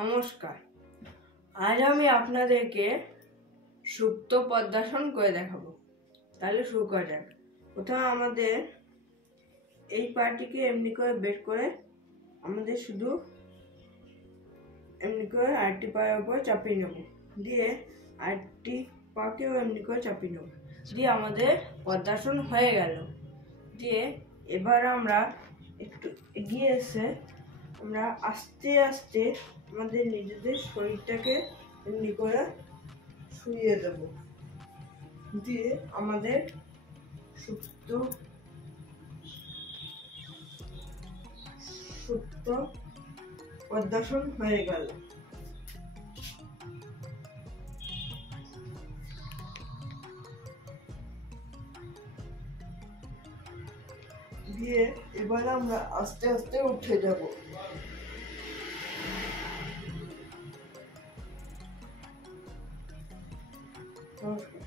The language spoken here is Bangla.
নমস্কার। আজ আমি আপনাদেরকে সুপ্ত পদ্মাসন করে দেখাবো। তাহলে শুরু করা যাক। প্রথমে আমাদের এই পাটিকে এমনি করে বের করে আমাদের শুধু এমনি করে আরেকটি পায়ের উপর চাপিয়ে নেব, দিয়ে আরেকটি পাকেও এমনি করে চাপিয়ে নেব, দিয়ে আমাদের পদ্মাসন হয়ে গেল। দিয়ে এবার আমরা একটু এগিয়ে এসে আমরা আস্তে আস্তে আমাদের নিজেদের শরীরটাকে এমনি করে শুইয়ে দেব, দিয়ে আমাদের সুপ্ত পদ্মাসন হয়ে গেল। দিয়ে এবার আমরা আস্তে আস্তে উঠে যাব। নমস্কার।